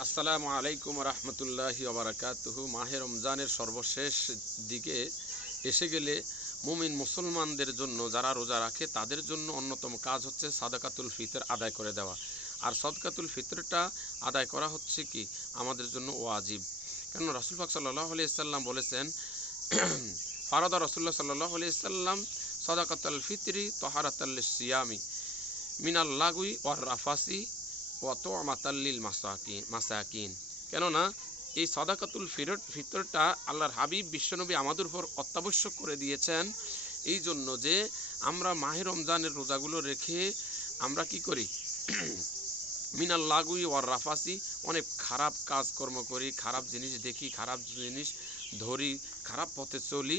আসসালামু আলাইকুম রহমতুল্লাহি ওবারাকাতুহু। মাহে রমজানের সর্বশেষ দিকে এসে গেলে মুমিন মুসলমানদের জন্য যারা রোজা রাখে তাদের জন্য অন্যতম কাজ হচ্ছে সাদাকাতুল ফিতর আদায় করে দেওয়া। আর সাদকাতুল ফিতরটা আদায় করা হচ্ছে কি আমাদের জন্য ওয়াজিব। কেন রাসূল পাক সাল্লাল্লাহু আলাইহি সাল্লাম বলেছেন, ফারাদা রাসূলুল্লাহ সাল্লাল্লাহু আলাইহি সাল্লাম সাদাকাতুল ফিতরি তাহারাতাল লিসিয়ামি মিনাল লাগুই ওয়ার রাফাসি ওয়াতমাতাল্লিল মাসাকিন। কেননা এই সাদাকাতুল ফিতরটা আল্লাহর হাবিব বিশ্বনবী আমাদের উপর অত্যাবশ্যক করে দিয়েছেন এই জন্য যে আমরা মাহে রমজানের রোজাগুলো রেখে আমরা কি করি, মিনাল লাগুই ওয়ার রাফাসি, অনেক খারাপ কাজকর্ম করি, খারাপ জিনিস দেখি, খারাপ জিনিস ধরি, খারাপ পথে চলি।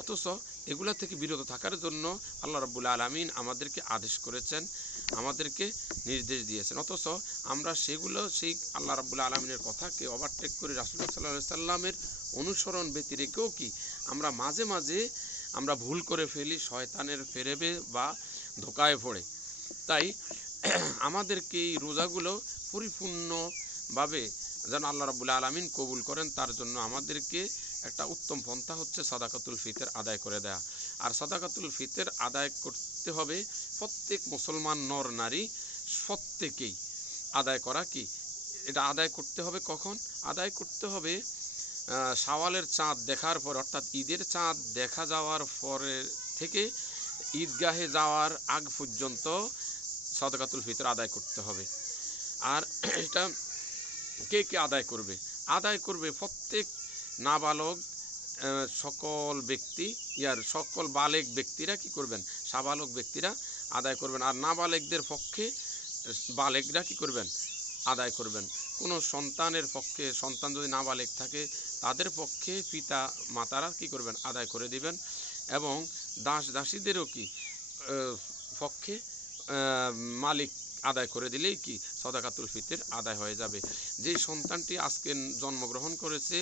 অথচ এগুলা থেকে বিরত থাকার জন্য আল্লাহ রাব্বুল আলামিন আমাদেরকে আদেশ করেছেন, আমাদেরকে নির্দেশ দিয়েছেন। অথচ আমরা সেই আল্লাহ রাব্বুল আলামিনের কথাকে ওভারটেক করে রাসূলুল্লাহ সাল্লাল্লাহু আলাইহি সাল্লামের অনুসরণ ব্যতি রেখেও কি আমরা মাঝে মাঝে আমরা ভুল করে ফেলি, শয়তানের ফেরেবে বা ধোকায় পড়ে। তাই আমাদেরকে এই রোজাগুলো পরিপূর্ণভাবে যেন আল্লাহ রাব্বুল আলামিন কবুল করেন তার জন্য আমাদেরকে একটা উত্তম পন্থা হচ্ছে সাদাকাতুল ফিতর আদায় করে দেয়া। আর সাদাকাতুল ফিতর আদায় করতে হবে প্রত্যেক মুসলমান নর নারী প্রত্যেকেই আদায় করা কি, এটা আদায় করতে হবে কখন? আদায় করতে হবে শাওয়ালের চাঁদ দেখার পর, অর্থাৎ ঈদের চাঁদ দেখা যাওয়ার পরে থেকে ঈদগাহে যাওয়ার আগ পর্যন্ত সাদাকাতুল ফিতর আদায় করতে হবে। আর এটা কে কে আদায় করবে? আদায় করবে প্রত্যেক নাবালক সকল ব্যক্তি, সকল বালেগ ব্যক্তিরা কি করবেন? সাবালক ব্যক্তিরা আদায় করবেন। আর নাবালেগদের পক্ষে বালেগরা কি করবেন? আদায় করবেন। কোনো সন্তানের পক্ষে, সন্তান যদি নাবালেগ থাকে তাদের পক্ষে পিতা মাতারা কি করবেন? আদায় করে দিবেন। এবং দাস দাসীদেরও কি পক্ষে মালিক আদায় করে দিলেই কি সাদাকাতুল ফিতর আদায় হয়ে যাবে। যেই সন্তানটি আজকে জন্মগ্রহণ করেছে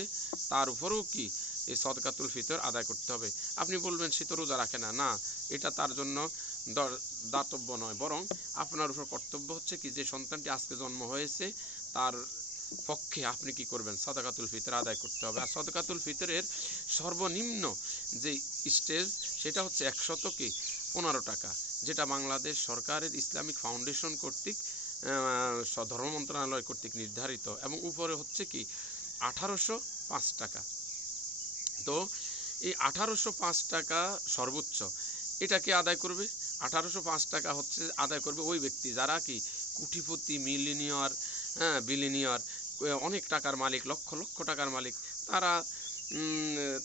তার উপরেও কি এই সাদাকাতুল ফিতর আদায় করতে হবে। আপনি বলবেন সে তো রোজা রাখে না, না, এটা তার জন্য দাতব্য নয়, বরং আপনার উপর কর্তব্য হচ্ছে কি যে সন্তানটি আজকে জন্ম হয়েছে তার পক্ষে আপনি কি করবেন? সাদাকাতুল ফিতর আদায় করতে হবে। আর সাদাকাতুল ফিতরের সর্বনিম্ন যে স্টেজ সেটা হচ্ছে ১১৫ টাকা, যেটা বাংলাদেশ সরকারের ইসলামিক ফাউন্ডেশন কর্তৃক ধর্ম মন্ত্রণালয় কর্তৃক নির্ধারিত, এবং উপরে হচ্ছে কি ১৮০৫ টাকা। তো এই ১৮০৫ টাকা সর্বোচ্চ, এটাকে আদায় করবে। ১৮০৫ টাকা হচ্ছে আদায় করবে ওই ব্যক্তি যারা কি কোটিপতি, মিলিনিয়র, বিলিনিয়র, অনেক টাকার মালিক, লক্ষ লক্ষ টাকার মালিক,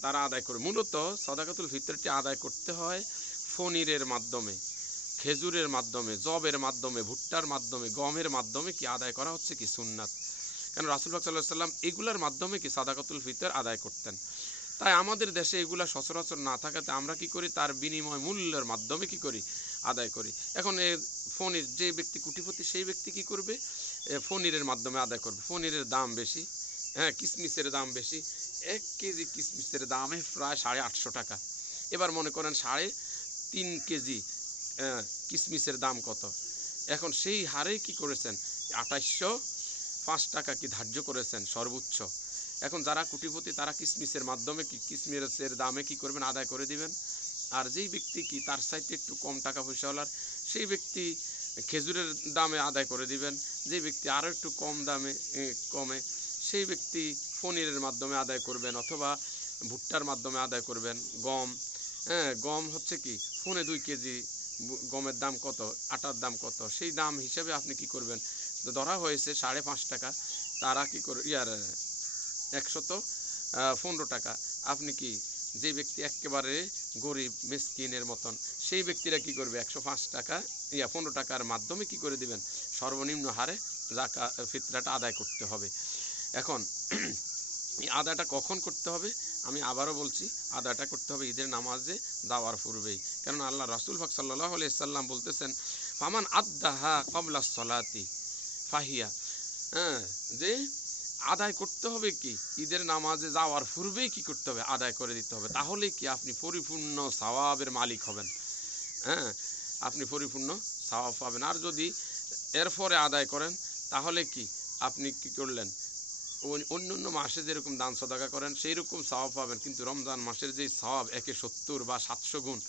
তারা আদায় করবে। মূলত সাদাকাতুল ফিতরটি আদায় করতে হয় ফনিরের মাধ্যমে, খেজুরের মাধ্যমে, জবের মাধ্যমে, ভুট্টার মাধ্যমে, গমের মাধ্যমে কি আদায় করা হচ্ছে কি সুন্নাত। কেন রাসূল সাল্লাল্লাহু আলাইহি সাল্লাম এগুলার মাধ্যমে কি সাদাকাতুল ফিতর আদায় করতেন। তাই আমাদের দেশে এগুলা সচরাচর না থাকাতে আমরা কি করি? তার বিনিময় মূল্যের মাধ্যমে কি করি? আদায় করি। এখন ফনির যে ব্যক্তি কোটিপতি সেই ব্যক্তি কি করবে? ফনিরের মাধ্যমে আদায় করবে। ফনিরের দাম বেশি, কিসমিসের দাম বেশি। ১ কেজি কিসমিসের দামে প্রায় ৮৫০ টাকা। এবার মনে করেন ৩.৫ কেজি কিসমিসের দাম কত? এখন সেই হারে কি করেছেন? ২৮০৫ টাকা কি ধার্য করেছেন সর্বোচ্চ। এখন যারা কোটিপতি তারা কিসমিসের মাধ্যমে কি কিসমিসের দামে কি করবেন? আদায় করে দিবেন। আর যেই ব্যক্তি কি তার চাইতে একটু কম টাকা পয়সাওয়ালার, সেই ব্যক্তি খেজুরের দামে আদায় করে দিবেন। যেই ব্যক্তি আরও একটু কম দামে কমে, সেই ব্যক্তি পনিরের মাধ্যমে আদায় করবেন, অথবা ভুট্টার মাধ্যমে আদায় করবেন। গম হচ্ছে কি পৌনে ২ কেজি গমের দাম কত, আটার দাম কত, সেই দাম হিসেবে আপনি কি করবেন? ধরা হয়েছে ৫.৫ টাকা, তারা কি করে ১১৫ টাকা। আপনি কি যে ব্যক্তি একেবারে গরিব মিসকিনের মতন, সেই ব্যক্তিরা কি করবে? ১০৫ টাকা ১৫ টাকার মাধ্যমে কি করে দিবেন? সর্বনিম্ন হারে ফিতরাটা আদায় করতে হবে। এখন এই আদায়টা কখন করতে হবে? আমি আবারও বলছি, আদায়টা করতে হবে ঈদের নামাজে যাওয়ার পূর্বেই। কেননা আল্লাহ রাসূল পাক সাল্লাল্লাহু আলাইহি সাল্লাম বলতেছেন, ফামান আদ্দাহা ক্বাবলা সলাতি ফাহিয়া, যে আদায় করতে হবে কি ঈদের নামাজে যাওয়ার পূর্বেই কি করতে হবে? আদায় করে দিতে হবে। তাহলে কি আপনি পরিপূর্ণ সওয়াবের মালিক হবেন। আপনি পরিপূর্ণ সওয়াব পাবেন। আর যদি এরপরে আদায় করেন তাহলে কি আপনি কি করলেন? অন্য অন্য মাসে যেরকম দান সদাকা করেন সেই রকম সওয়াব পাবেন, কিন্তু রমজান মাসের যেই সওয়াব 170 বা 700 গুণ,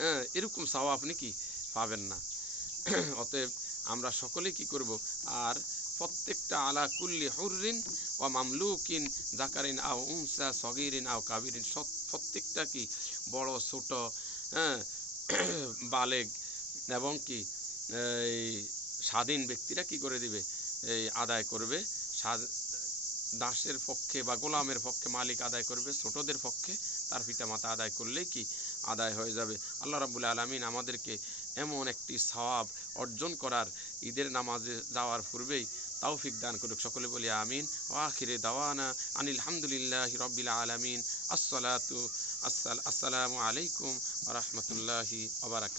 হ্যাঁ, এরকম সওয়াব আপনি কি পাবেন না। অতএব আমরা সকলেই কি করব, আর প্রত্যেকটা আলা কুল্লি হুররিন ওয়া মামলুকিন জাকারিন আও উনসা সগীরিন আও কাবিরিন, প্রত্যেকটা কি বড় ছোট, হ্যাঁ, বালেগ এবং কি এই স্বাধীন ব্যক্তিরা কি করে দিবে, এই আদায় করবে। দাসের পক্ষে বা গোলামের পক্ষে মালিক আদায় করবে, ছোটদের পক্ষে তার পিতামাতা আদায় করলেই কি আদায় হয়ে যাবে। আল্লাহ রাব্বুল আলামিন আমাদেরকে এমন একটি সওয়াব অর্জন করার, ঈদের নামাজে যাওয়ার পূর্বেই তৌফিক দান করুক। সকলে বলি আমিন। ওয়া আখিরে দাওয়ানা আনিল হামদুলিল্লাহি রাব্বিল আলামিন। আসসালামু আলাইকুম ওয়া রাহমাতুল্লাহি ওয়া বারাকাতুহু।